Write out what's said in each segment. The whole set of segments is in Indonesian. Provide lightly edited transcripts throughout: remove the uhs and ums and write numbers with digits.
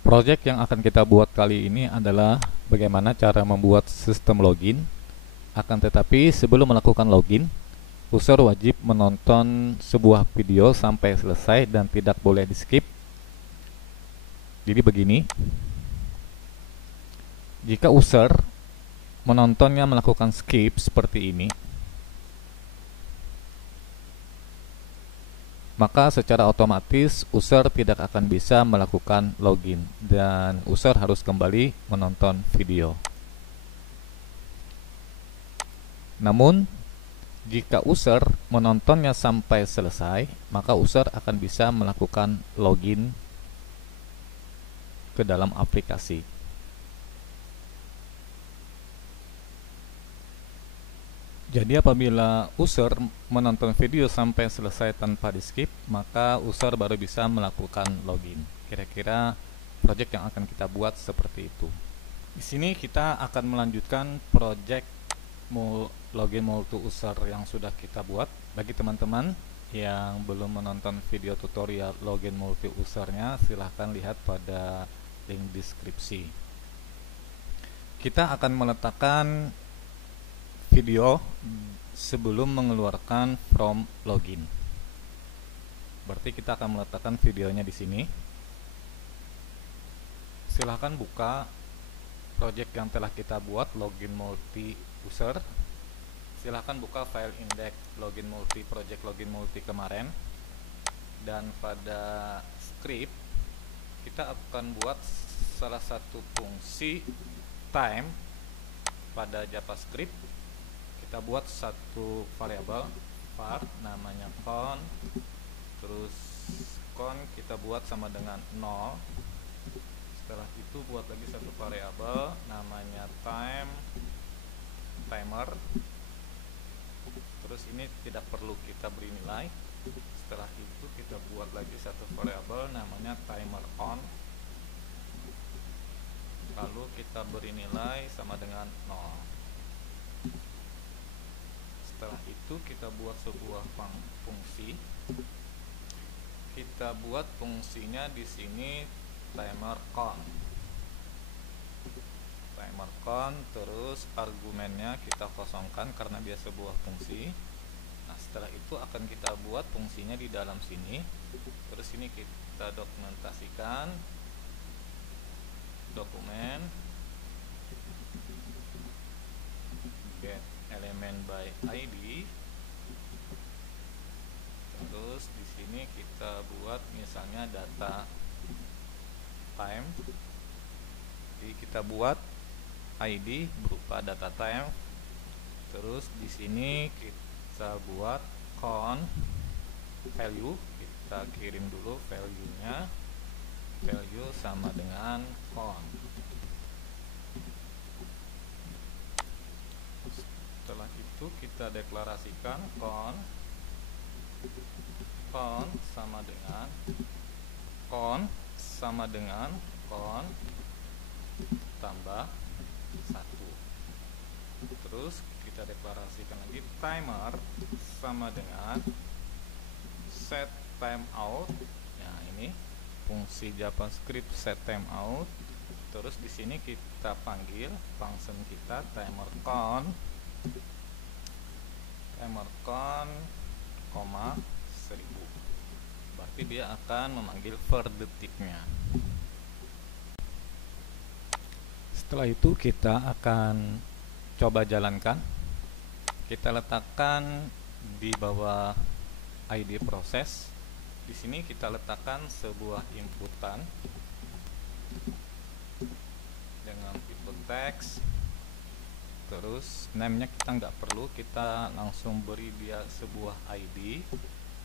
Project yang akan kita buat kali ini adalah bagaimana cara membuat sistem login. Akan tetapi sebelum melakukan login, user wajib menonton sebuah video sampai selesai dan tidak boleh di skip. Jadi begini, jika user menontonnya melakukan skip seperti ini, maka secara otomatis user tidak akan bisa melakukan login dan user harus kembali menonton video. Namun, jika user menontonnya sampai selesai, maka user akan bisa melakukan login ke dalam aplikasi. Jadi apabila user menonton video sampai selesai tanpa di skip, maka user baru bisa melakukan login. Kira-kira project yang akan kita buat seperti itu. Di sini kita akan melanjutkan project login multi user yang sudah kita buat. Bagi teman-teman yang belum menonton video tutorial login multi usernya, silahkan lihat pada link deskripsi. Kita akan meletakkan video sebelum mengeluarkan from login. Berarti kita akan meletakkan videonya di sini. Silahkan buka project yang telah kita buat, login multi user. Silahkan buka file index login multi project login multi kemarin. Dan pada script kita akan buat salah satu fungsi time pada JavaScript. Kita buat satu variabel var namanya count, terus count kita buat sama dengan 0. Setelah itu buat lagi satu variabel namanya timer, terus ini tidak perlu kita beri nilai. Setelah itu kita buat lagi satu variabel namanya timer on, lalu kita beri nilai sama dengan 0. Setelah itu kita buat sebuah fungsi. Kita buat fungsinya di sini timer count. Terus argumennya kita kosongkan karena dia sebuah fungsi. Nah, setelah itu akan kita buat fungsinya di dalam sini. Terus ini kita dokumentasikan. Dokumen get element by ID. Terus di sini kita buat misalnya data time. Jadi kita buat ID berupa data time. Terus di sini kita buat count value. Kita kirim dulu value-nya. Value sama dengan count. Setelah itu kita deklarasikan count sama dengan count tambah 1. Terus kita deklarasikan lagi timer sama dengan set timeout. Nah, ini fungsi JavaScript set timeout. Terus di sini kita panggil function kita timer count, koma 1000. Berarti dia akan memanggil per detiknya. Setelah itu kita akan coba jalankan. Kita letakkan di bawah ID proses. Di sini kita letakkan sebuah inputan dengan input text. Terus name-nya kita nggak perlu, kita langsung beri dia sebuah ID.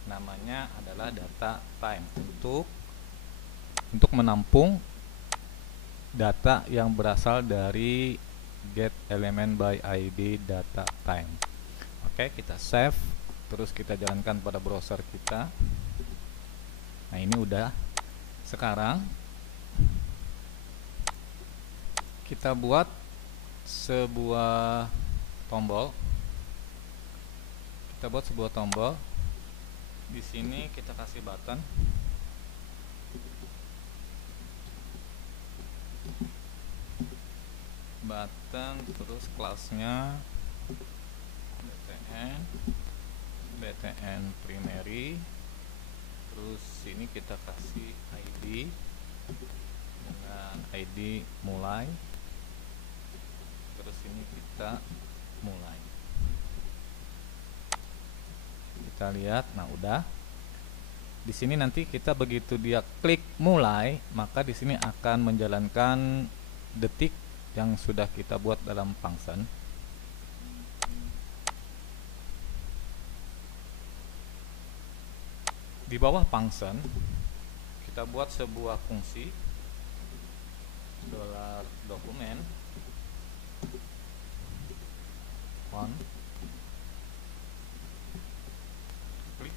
Namanya adalah data time untuk menampung data yang berasal dari get element by ID data time. Oke, kita save. Terus kita jalankan pada browser kita. Nah, ini udah. Sekarang kita buat sebuah tombol. Di sini kita kasih button. button, terus kelasnya btn primary, terus sini kita kasih ID dengan ID mulai, terus ini kita mulai. Kita lihat, nah udah. Di sini nanti kita begitu dia klik mulai, maka di sini akan menjalankan detik yang sudah kita buat dalam function. Di bawah function kita buat sebuah fungsi $dokumen on klik,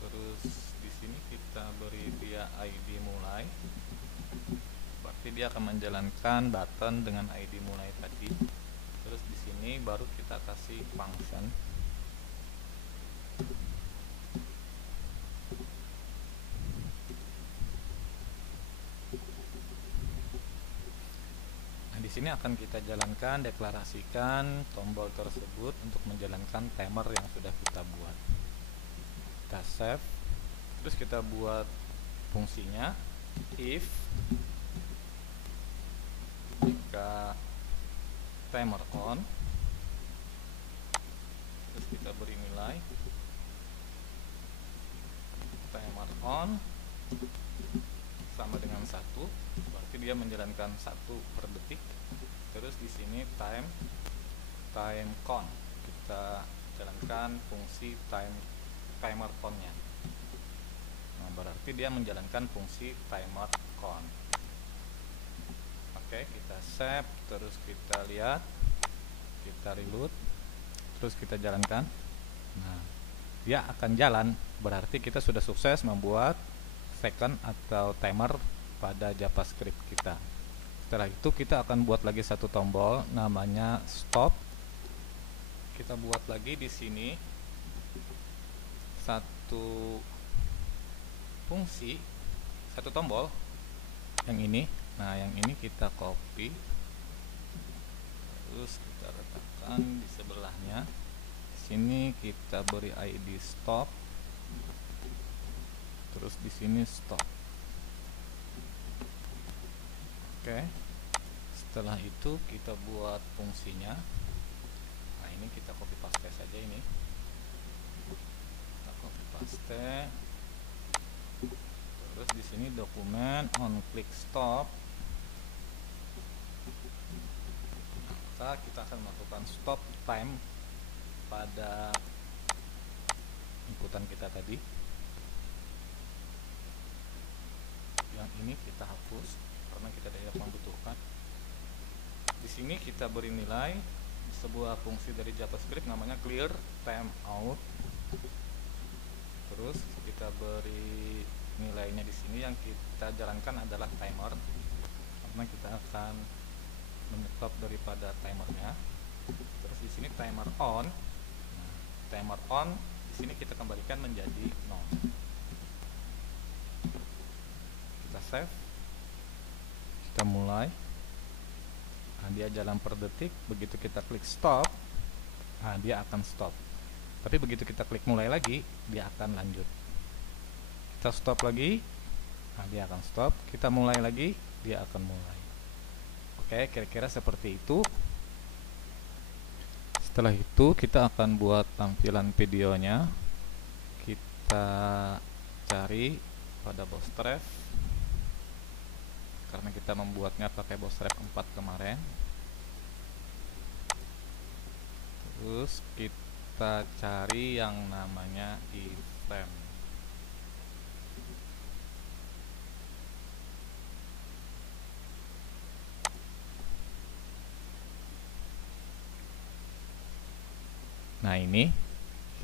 terus di sini kita beri dia ID mulai, berarti dia akan menjalankan button dengan ID mulai tadi. Terus di sini baru kita kasih function. Nah, di sini akan kita jalankan, deklarasikan tombol tersebut untuk menjalankan timer yang sudah kita buat. Kita save, terus kita buat fungsinya if jika timer on, terus kita beri nilai timer on sama dengan 1, berarti dia menjalankan 1 per detik. Terus di sini time count, kita jalankan fungsi timer count-nya. Nah, berarti dia menjalankan fungsi timer count. Oke, kita save, terus kita lihat, kita reload, terus kita jalankan. Nah, dia akan jalan, berarti kita sudah sukses membuat second atau timer pada JavaScript kita. Setelah itu kita akan buat lagi satu tombol namanya stop. Kita buat lagi di sini satu fungsi, satu tombol yang ini. Nah, yang ini kita copy, terus kita letakkan di sebelahnya. Di sini kita beri ID stop, terus di sini stop. Oke, setelah itu kita buat fungsinya. Nah, ini kita copy paste saja ini. Kita copy paste. Terus di sini dokumen on click stop. Maka kita akan melakukan stop time pada inputan kita tadi. Yang ini kita hapus karena kita tidak membutuhkan. Di sini kita beri nilai sebuah fungsi dari JavaScript namanya clear timeout. Terus kita beri nilainya di sini, yang kita jalankan adalah timer karena kita akan menyetop daripada timernya. Terus di sini timer on. Nah, timer on di sini kita kembalikan menjadi 0. Kita save, kita mulai. Nah, dia jalan per detik. Begitu kita klik stop, nah dia akan stop. Tapi begitu kita klik mulai lagi, dia akan lanjut. Kita stop lagi, nah dia akan stop. Kita mulai lagi, dia akan mulai. Oke, kira-kira seperti itu. Setelah itu kita akan buat tampilan videonya. Kita cari pada Bootstrap, karena kita membuatnya pakai Bootstrap 4 kemarin. Terus kita cari yang namanya iframe. Nah, ini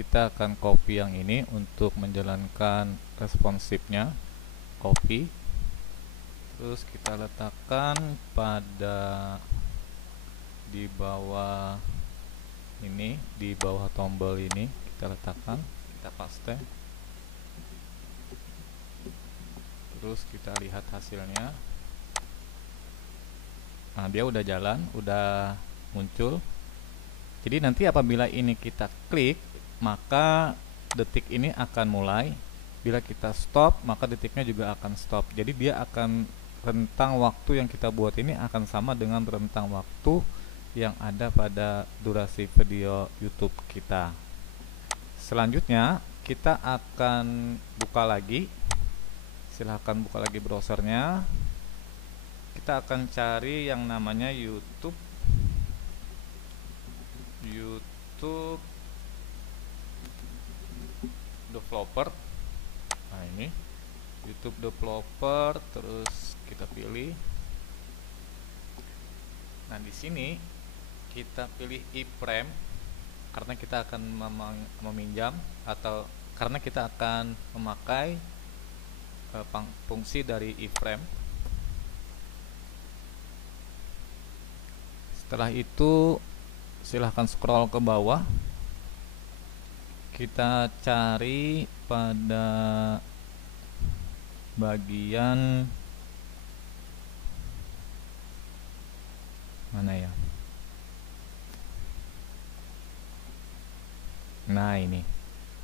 kita akan copy yang ini untuk menjalankan responsifnya. Copy, terus kita letakkan pada di bawah ini, di bawah tombol ini kita letakkan, kita paste. Terus kita lihat hasilnya. Nah, dia udah jalan, udah muncul. Jadi nanti apabila ini kita klik, maka detik ini akan mulai. Bila kita stop, maka detiknya juga akan stop. Jadi dia akan, rentang waktu yang kita buat ini akan sama dengan rentang waktu yang ada pada durasi video YouTube kita. Selanjutnya kita akan buka lagi. Silahkan buka lagi browsernya. Kita akan cari yang namanya YouTube Developer. Nah, ini YouTube Developer, terus kita pilih. Nah, di sini kita pilih iframe karena kita akan meminjam atau karena kita akan memakai fungsi dari iframe. Setelah itu silahkan scroll ke bawah. Kita cari pada bagian mana ya? Nah, ini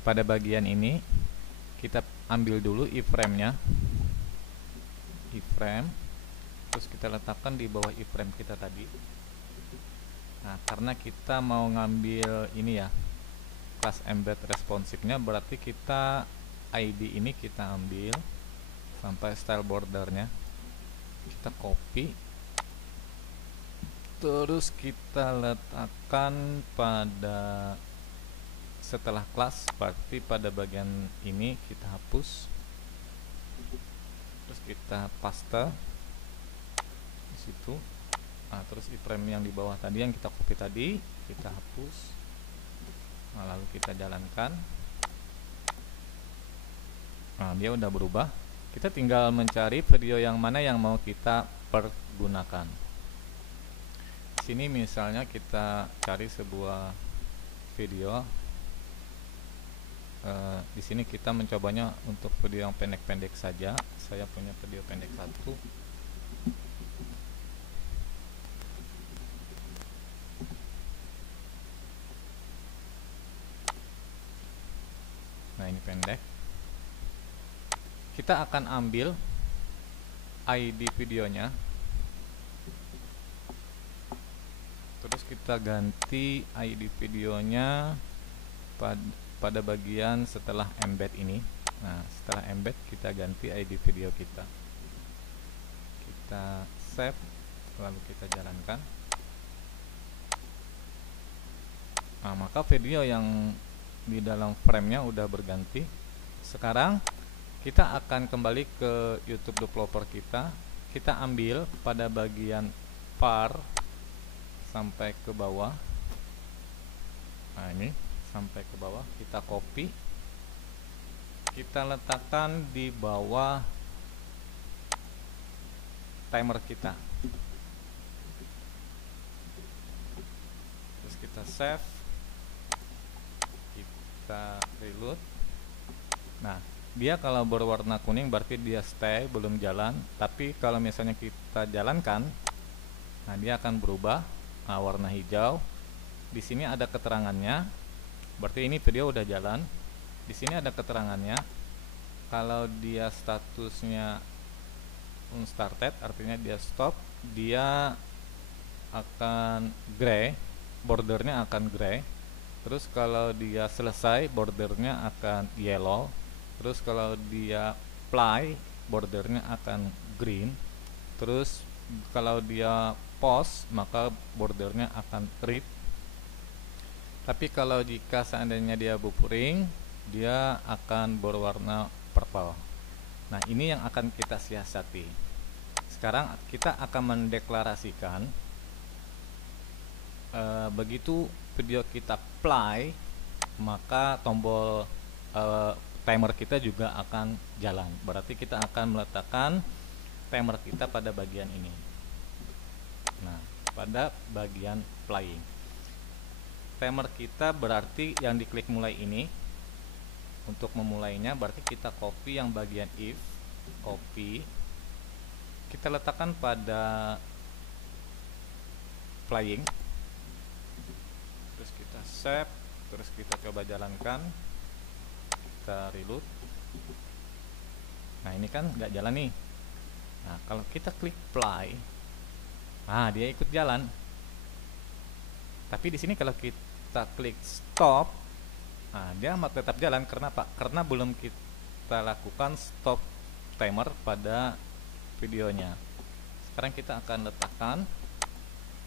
pada bagian ini kita ambil dulu iframe-nya, iframe, terus kita letakkan di bawah iframe kita tadi. Nah, karena kita mau ngambil ini ya, kelas embed responsifnya, berarti kita ID ini kita ambil sampai style bordernya, kita copy, terus kita letakkan pada setelah kelas, berarti pada bagian ini kita hapus, terus kita paste di situ. Nah, terus iframe yang di bawah tadi yang kita copy tadi kita hapus. Nah, lalu kita jalankan. Nah, dia udah berubah. Kita tinggal mencari video yang mana yang mau kita pergunakan. Di sini misalnya kita cari sebuah video. Di sini kita mencobanya untuk video yang pendek-pendek saja. Saya punya video pendek satu. Nah, ini pendek. Kita akan ambil ID videonya, terus kita ganti ID videonya pada bagian setelah embed ini. Nah, setelah embed kita ganti ID video kita. Kita save, lalu kita jalankan. Nah, maka video yang di dalam frame-nya udah berganti. Sekarang kita akan kembali ke YouTube Developer kita. Kita ambil pada bagian var sampai ke bawah. Nah, ini sampai ke bawah, kita copy, kita letakkan di bawah timer kita. Terus kita save, kita reload. Nah, dia kalau berwarna kuning berarti dia stay, belum jalan. Tapi kalau misalnya kita jalankan, nah dia akan berubah. Nah, warna hijau. Di sini ada keterangannya, berarti ini video udah jalan. Di sini ada keterangannya. Kalau dia statusnya unstarted, artinya dia stop, dia akan gray, bordernya akan gray. Terus kalau dia selesai, bordernya akan yellow. Terus kalau dia play, bordernya akan green. Terus kalau dia pause, maka bordernya akan red. Tapi kalau jika seandainya dia buffering, dia akan berwarna purple. Nah, ini yang akan kita siasati. Sekarang kita akan mendeklarasikan begitu video kita play, maka tombol timer kita juga akan jalan. Berarti kita akan meletakkan timer kita pada bagian ini. Nah, pada bagian playing. Timer kita berarti yang diklik mulai ini. Untuk memulainya berarti kita copy yang bagian if, copy, kita letakkan pada playing, terus kita save, terus kita coba jalankan, kita reload. Nah ini kan nggak jalan nih. Nah kalau kita klik play, nah dia ikut jalan. Tapi di sini kalau kita klik stop, nah dia tetap jalan. Karena apa? Karena belum kita lakukan stop timer pada videonya. Sekarang kita akan letakkan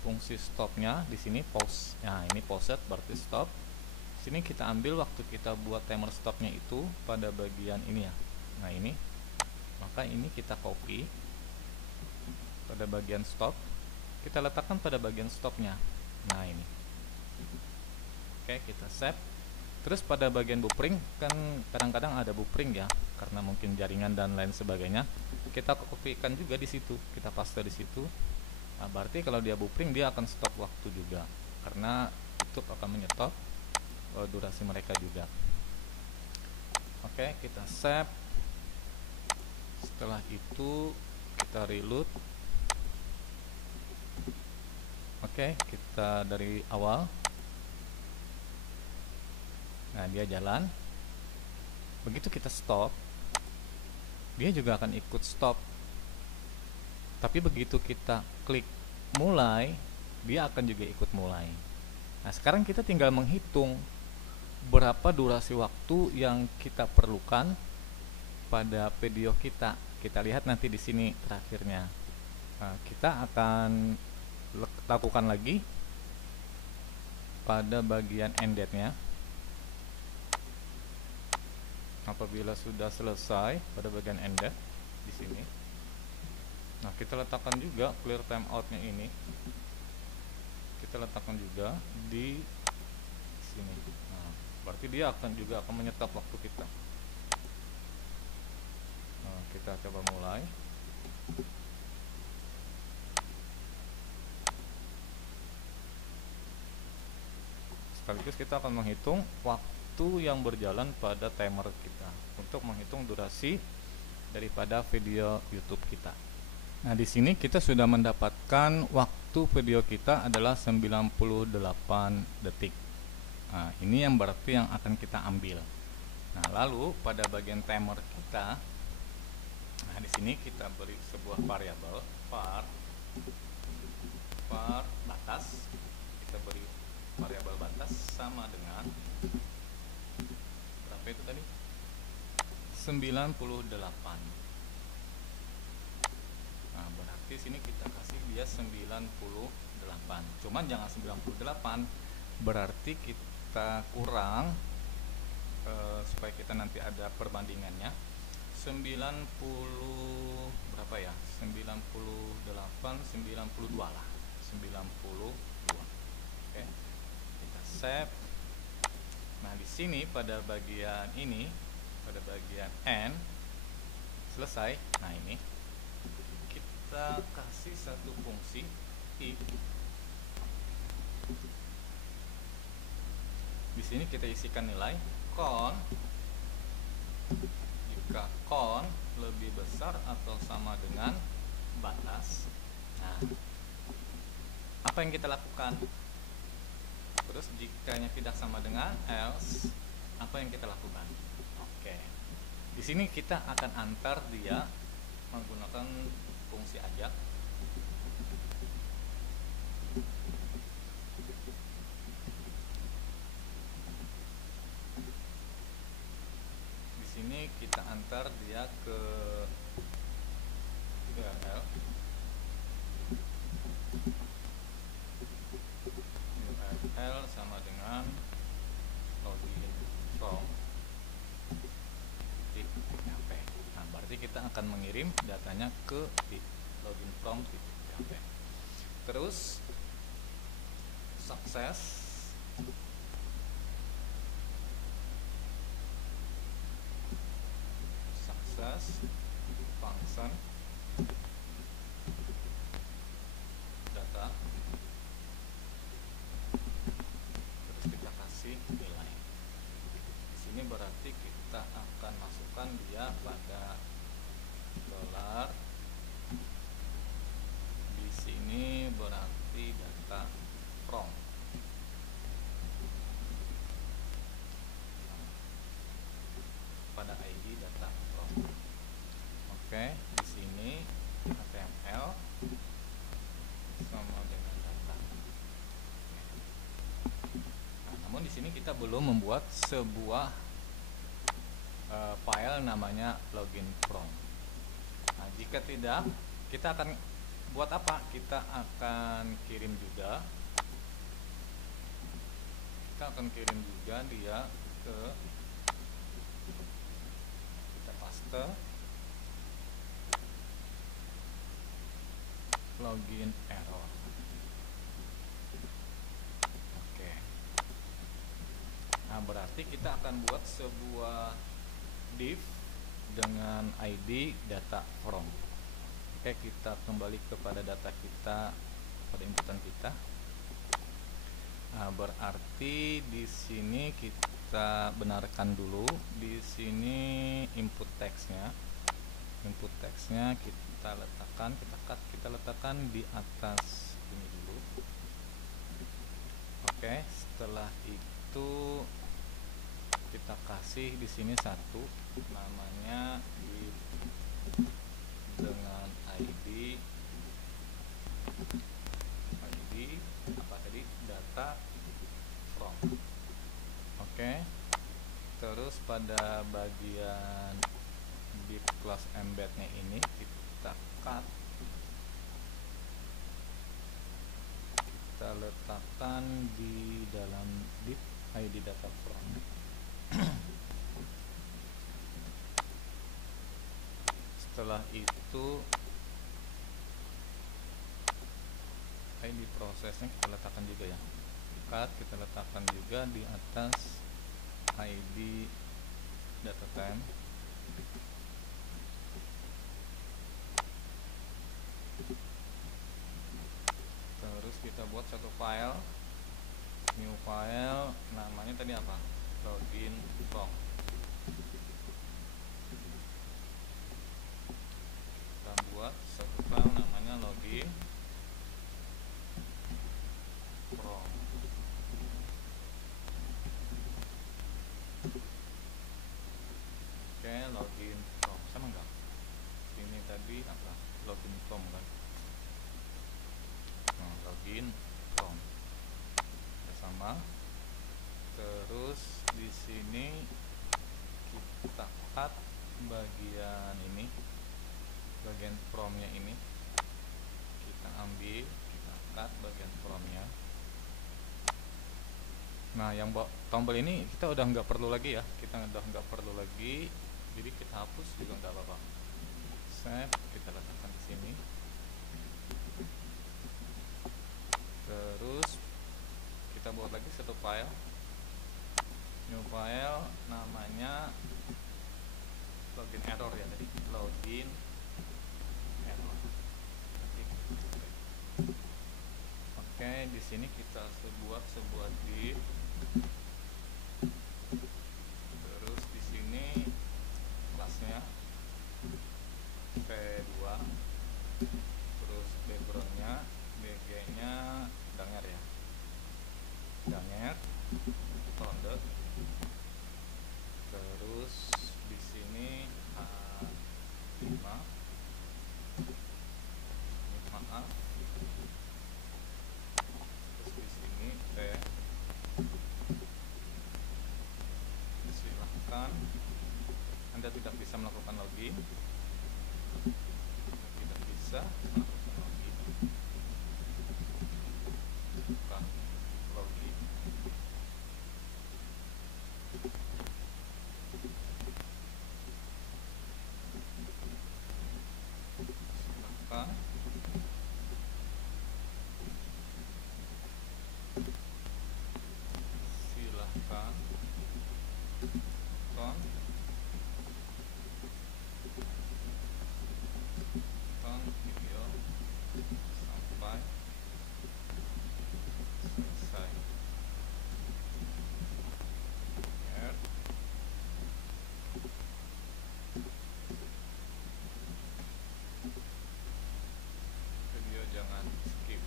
fungsi stopnya di sini, pause. Nah ini paused berarti stop. Sini kita ambil waktu kita buat timer stopnya itu pada bagian ini ya. Nah ini, maka ini kita copy pada bagian stop, kita letakkan pada bagian stopnya. Nah ini, oke, kita save. Terus pada bagian buffering, kan kadang-kadang ada buffering ya, karena mungkin jaringan dan lain sebagainya. Kita kopikan juga di situ, kita paste di situ. Nah, berarti kalau dia buffering dia akan stop waktu juga, karena YouTube akan menyetop durasi mereka juga. Oke, kita save. Setelah itu kita reload. Oke, kita dari awal. Nah dia jalan. Begitu kita stop, dia juga akan ikut stop. Tapi begitu kita klik mulai, dia akan juga ikut mulai. Nah sekarang kita tinggal menghitung berapa durasi waktu yang kita perlukan pada video kita. Kita lihat nanti di sini terakhirnya. Nah, kita akan lakukan lagi pada bagian endednya. Apabila sudah selesai pada bagian ended di sini, nah kita letakkan juga clear timeoutnya ini. Kita letakkan juga di sini. Nah, berarti dia juga akan menyetop waktu kita. Nah, kita coba mulai. Sekaligus kita akan menghitung waktu yang berjalan pada timer kita untuk menghitung durasi daripada video YouTube kita. Nah, di sini kita sudah mendapatkan waktu video kita adalah 98 detik. Nah, ini yang berarti yang akan kita ambil. Nah, lalu pada bagian timer kita, nah di sini kita beri sebuah variabel var batas. Kita beri variabel batas sama dengan berapa itu tadi? 98. Nah, berarti sini kita kasih dia 98. Cuman jangan 98, berarti kita kurang supaya kita nanti ada perbandingannya. 90 berapa ya? 98 92 lah. 92. Oke. Kita save. Nah, di sini pada bagian ini, pada bagian end selesai. Nah, ini kita kasih satu fungsi if. Di sini kita isikan nilai con jika con lebih besar atau sama dengan batas. Nah, apa yang kita lakukan? Terus jikanya tidak sama dengan else, apa yang kita lakukan? Oke. Di sini kita akan antar dia menggunakan fungsi ajak. Di sini kita antar dia ke URL. URL sama dengan login from .php. Nah, berarti kita akan mengirim datanya ke login from .php. Terus sukses function data, terus kita kasih nilai. Di sini berarti kita akan masukkan dia pada sini kita belum membuat sebuah file namanya login from. Nah, jika tidak, kita akan buat apa? Kita akan kirim juga. Dia ke, kita paste login error. Oke. Nah, berarti kita akan buat sebuah div dengan ID data from. Oke, kita kembali kepada data kita, pada inputan kita. Nah, berarti di sini kita benarkan dulu. Di sini input teksnya kita letakkan, kita letakkan di atas ini dulu. Oke, setelah itu kita kasih di sini satu, namanya div dengan ID apa tadi, data from. Oke, terus pada bagian div class embed-nya ini kita cut, kita letakkan di dalam div ID data from. Setelah itu ID prosesnya kita letakkan juga ya, kita letakkan juga di atas ID data time. Terus kita buat satu file, new file, namanya tadi apa, login from. Kita buat satu file namanya login from. Oke, login from sama enggak? Ini tadi apa, login from kan? Nah, login from ya, sama. Terus di sini kita cut bagian ini, bagian from-nya ini kita ambil, kita cut bagian from-nya. Nah, yang tombol ini kita udah nggak perlu lagi ya, jadi kita hapus juga nggak apa-apa. Save, kita letakkan di sini. Terus kita buat lagi satu file, new file, namanya login error ya tadi, login error. Oke, di sini kita buat sebuah div. Terus di sini kelasnya v2, terus backgroundnya, bg-nya danger ya, danger rounded. Terus di sini A5, maaf. Terus di sini T. Silahkan, Anda tidak bisa melakukan login, tidak bisa melakukan login, bukan login. Silahkan. Tonton video sampai selesai. Video jangan skip.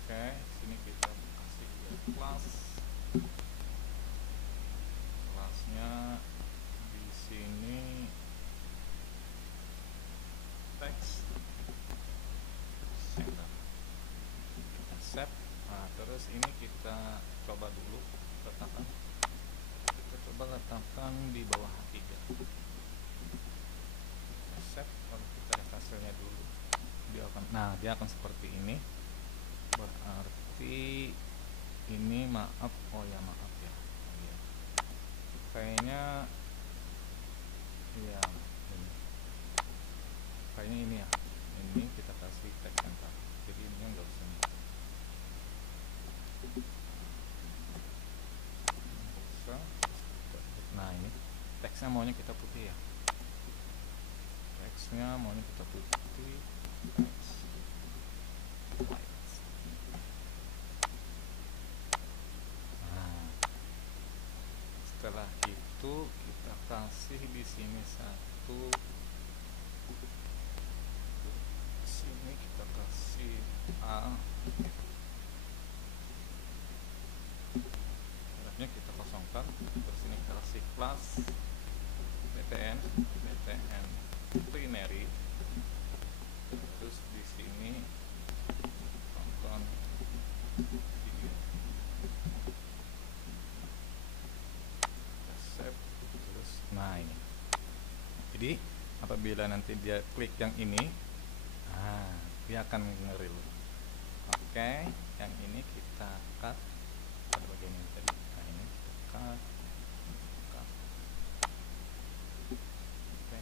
Oke, sini kita kasih kelas. Kelasnya di sini teks center. save. Nah, terus ini kita coba dulu letakkan, di bawah H3. Save, lalu kita lihat hasilnya dulu. Dia akan seperti ini. Berarti ini maaf ya, kayaknya ya ini ya, ini kita kasih tag center, jadi ini nggak usah nih. Nah, ini teksnya maunya kita putih ya, nah, setelah itu kita kasih di sini satu, sini kita kasih A, grafnya kita kosongkan, terus ini kita kasih kelas btn primary, terus di sini tonton video, save, terus nah ini. Jadi apabila nanti dia klik yang ini, dia akan ngeril. Oke, yang ini kita cut pada bagian ini tadi. Nah, ini kita cut. Oke,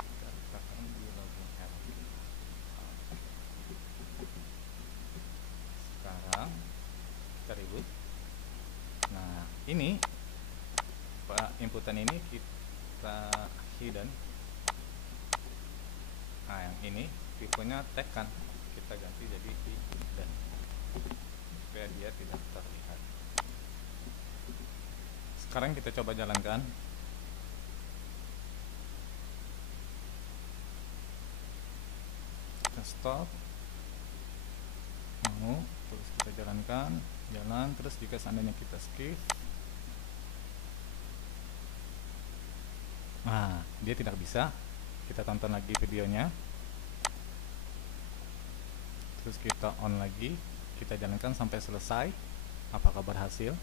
kita letakkan di login app. Sekarang kita reboot. Nah, ini inputan ini kita hidden. Nah, yang ini tipenya tag kan, kita ganti jadi hidden supaya dia tidak terlihat. Sekarang kita coba jalankan. Kita stop, terus kita jalan, terus jika seandainya kita skip, nah dia tidak bisa. Kita tonton lagi videonya, terus kita on lagi, kita jalankan sampai selesai. Apakah berhasil?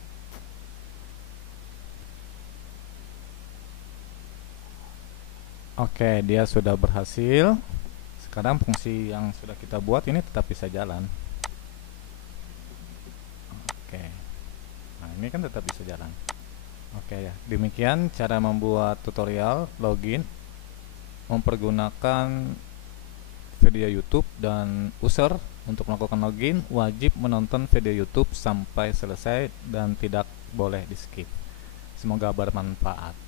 Oke, dia sudah berhasil. Sekarang fungsi yang sudah kita buat ini tetap bisa jalan. Oke, nah ini kan tetap bisa jalan. Oke ya, demikian cara membuat tutorial login mempergunakan video YouTube dan user. Untuk melakukan login wajib menonton video YouTube sampai selesai dan tidak boleh di skip. Semoga bermanfaat.